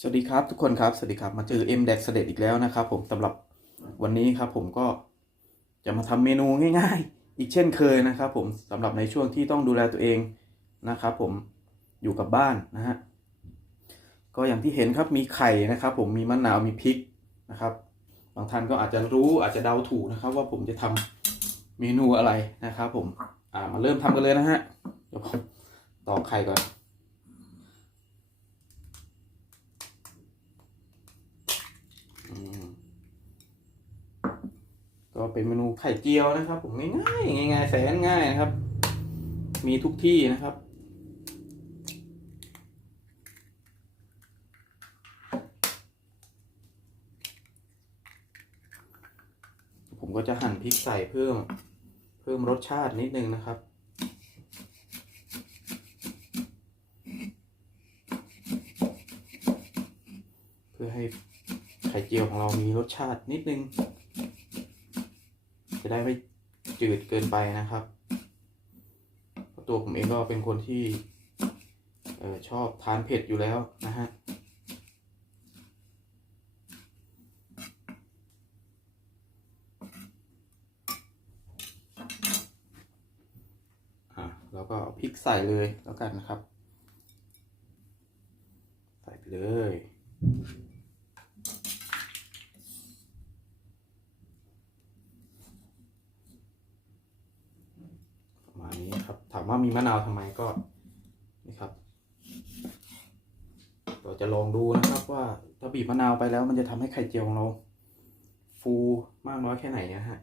สวัสดีครับทุกคนครับ สวัสดีครับมาเจอ M d e x เสด็จอีกแล้วนะครับผมสำหรับวันนี้ครับผมก็จะมาทำเมนูง่ายๆ อีกเช่นเคยนะครับผมสำหรับในช่วงที่ต้องดูแลตัวเองนะครับผมอยู่กับบ้านนะฮะก็อย่างที่เห็นครับมีไข่นะครับ ผมมีมะนาวมีพริกนะครับ บางท่านก็อาจจะรู้อาจจะเดาถูกนะครับ ว่าผมจะทำเมนูอะไรนะครับ ผมอ่ามาเริ่มทำกันเลยนะฮะเดี๋ยวผมตอกไข่ก่อน อืม ก็เป็นเมนูไข่เจียวนะครับ ผมง่ายๆง่ายๆแสนง่ายนะครับ มีทุกที่นะครับผมก็จะหั่นพริกใส่เพิ่มเพิ่มรสชาตินิดนึงนะครับ เพื่อให้ไข่เจียวของเรามีรสชาตินิดนึง จะได้ไม่จืดเกินไปนะครับตัวผมเองก็เป็นคนที่ออชอบทานเผ็ดอยู่แล้วนะฮะแล้วก็เอาพริกใส่เลยแล้วกันนะครับ ใส่ไปเลย ประ ครับ ถามว่ามีมะนาวทำไมก็นี่ครับเราจะลองดูนะครับว่าถ้าบีบมะนาวไปแล้ว มันจะทำให้ไข่เจียวของเรา ฟูมากน้อยแค่ไหนนะฮะ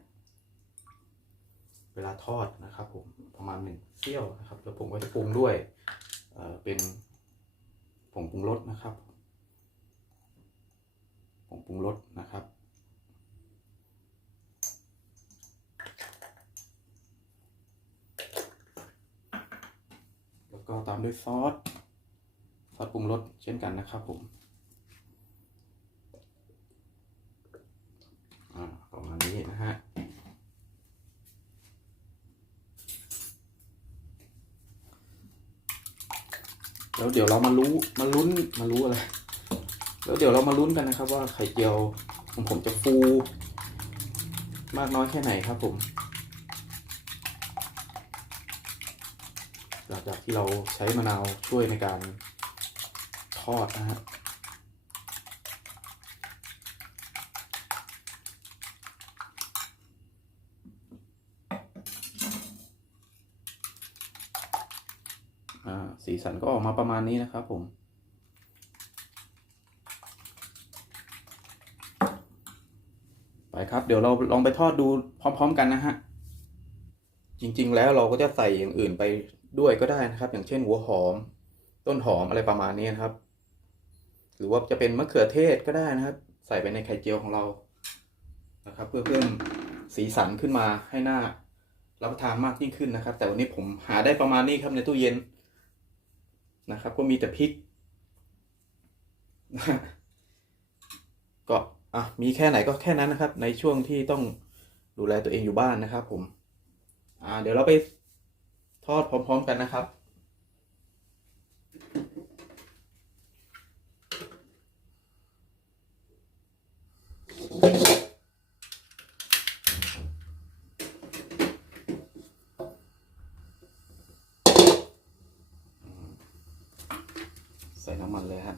เวลาทอดนะครับผมประมาณหนึ่งเสี้ยวนะครับ แล้วผมก็จะปรุงด้วยเเป็นผงปรุงรสนะครับผงปรุงรสนะครับ แล้ว ก็ตามด้วยซอส ซอสปรุงรสเช่นกันนะครับผมประมาณนี้นะฮะ แล้วเดี๋ยวเรามารู้มาลุ้นมารู้อะไร แล้วเดี๋ยวเรามาลุ้นกันนะครับว่าไข่เจียวของผมจะฟู มากน้อยแค่ไหนครับผม หลังจากที่เราใช้มะนาวช่วยในการทอดนะฮะสีสันก็ออกมาประมาณนี้นะครับผม ไปครับ เดี๋ยวเราลองไปทอดดูพร้อม ๆ กันนะฮะ จริงๆ แล้วเราก็จะใส่อย่างอื่นไปด้วยก็ได้นะครับ อย่างเช่นหัวหอม ต้นหอมอะไรประมาณนี้นะครับ หรือว่าจะเป็นมะเขือเทศก็ได้นะครับ ใส่ไปในไข่เจียวของเรานะครับ เพื่อเพิ่มสีสันขึ้นมาให้หน้ารับประทานมากยิ่งขึ้นนะครับ แต่วันนี้ผมหาได้ประมาณนี้ครับในตู้เย็นนะครับ ก็มีแต่พริกก็อะมีแค่ไหนก็แค่นั้นนะครับ ในช่วงที่ต้องดูแลตัวเองอยู่บ้านนะครับผม อ่า เดี๋ยวเราไปทอดพร้อม ๆ กันนะครับ ใส่น้ำมันเลยฮะ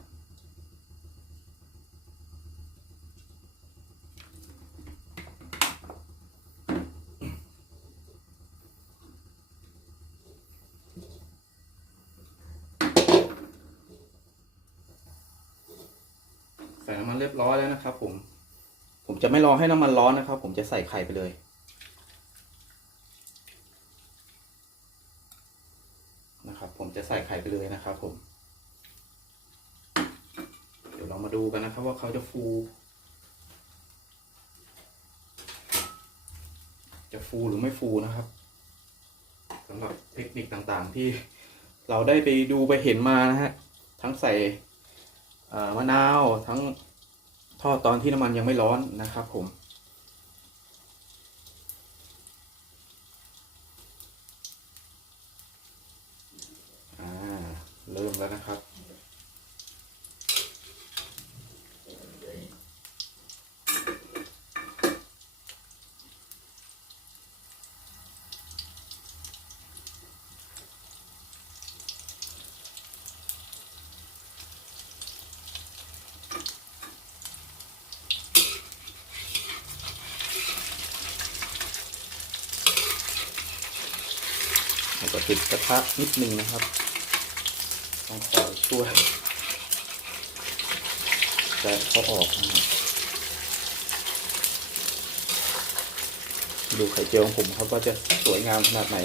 ใส่น้ำมันเรี ยบร้อยแล้วนะครับ ผม ผมจะไม่รอให้น้ำมันร้อนนะครับ ผมจะใส่ไข่ไปเลย นะครับ ผมจะใส่ไข่ไปเลยนะครับ ผม เดี๋ยวเรามาดูกันนะครับ ว่าเขาจะฟู จะฟูหรือไม่ฟูนะครับสำหรับเทคนิคต่างๆ ที่เราได้ไปดูไปเห็นมานะฮะ ทั้งใส่มะนาวทั้ง ทอดตอนที่น้ำมันยังไม่ร้อนนะครับผมอ่าเริ่มแล้วนะครับ ติดกระทะนิดนึงนะครับต้องขอช่วยแต่เขาออกนะครับดูไข่เจียวของผมครับว่าจะสวยงามขนาดไหน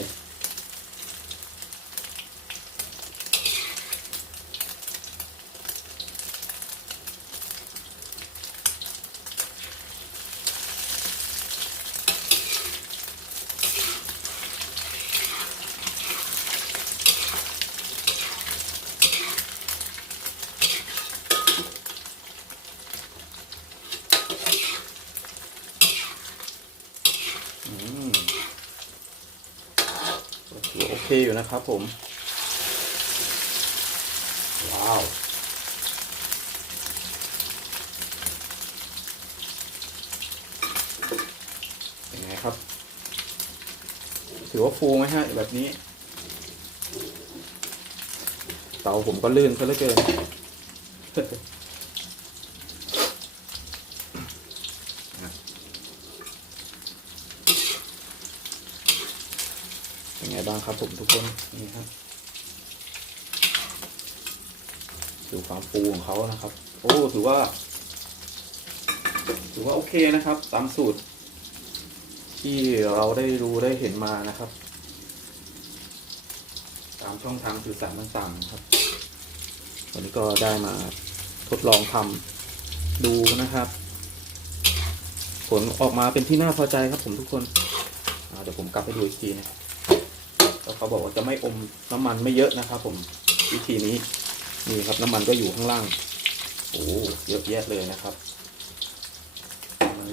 อืมก็ถือว่า โอเคอยู่นะครับผม ว้าวเป็นไงครับ ถือว่าฟูไหมฮะ แบบนี้ เตาผมก็ลื่นซะเหลือเกิน เป็นไงบ้างครับผมทุกคนนี่ครับดูความฟูของเขานะครับ โอ้ถือว่า ถือว่าโอเคนะครับ ตามสูตร ที่เราได้รู้ได้เห็นมานะครับ ตามช่องทางสื่อสารต่างๆครับวันนี้ก็ได้มาทดลองทำดูนะครับ ผลออกมาเป็นที่น่าพอใจครับผมทุกคนเดี๋ยวผมกลับไปดูอีกทีนะครับ เขาบอกว่าจะไม่อมน้ำมันไม่เยอะนะครับ ผมวิธีนี้นี่ครับน้ำมันก็อยู่ข้างล่างโอ้เยอะแยะเลยนะครับ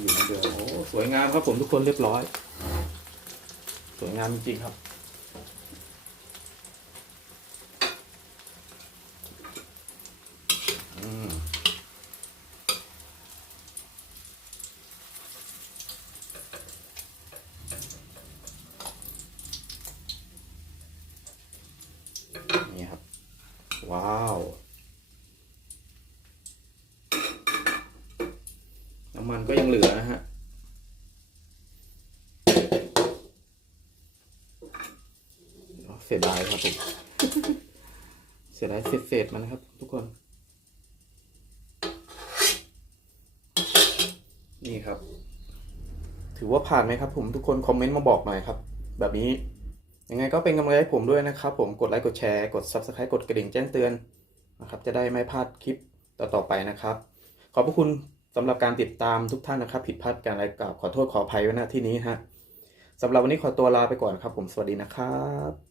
อยู่ในเดือโอ้สวยงามครับผมทุกคนเรียบร้อย สวยงามจริงๆครับ อืมนี่ครับ ว้าวน้ำมันก็ยังเหลือนะฮะเสียดายครับผมเสียดายเศษๆมันนะครับ ทุกคน นี่ครับ ถือว่าผ่านไหมครับผมทุกคนคอมเมนต์มาบอกหน่อยครับ แบบนี้ ยังไงก็เป็นกำลังใจให้ผมด้วยนะครับ ผมกดไลค์กดแชร์กด Subscribe กดกระดิ่งแจ้งเตือนนะครับ จะได้ไม่พลาดคลิปต่อๆไปนะครับ ขอบพระคุณสำหรับการติดตามทุกท่านนะครับ ผิดพลาดการอะไรกราบขอโทษขออภัยไว้ณที่นี้ฮะสำหรับวันนี้ขอตัวลาไปก่อนครับ ผมสวัสดีนะครับ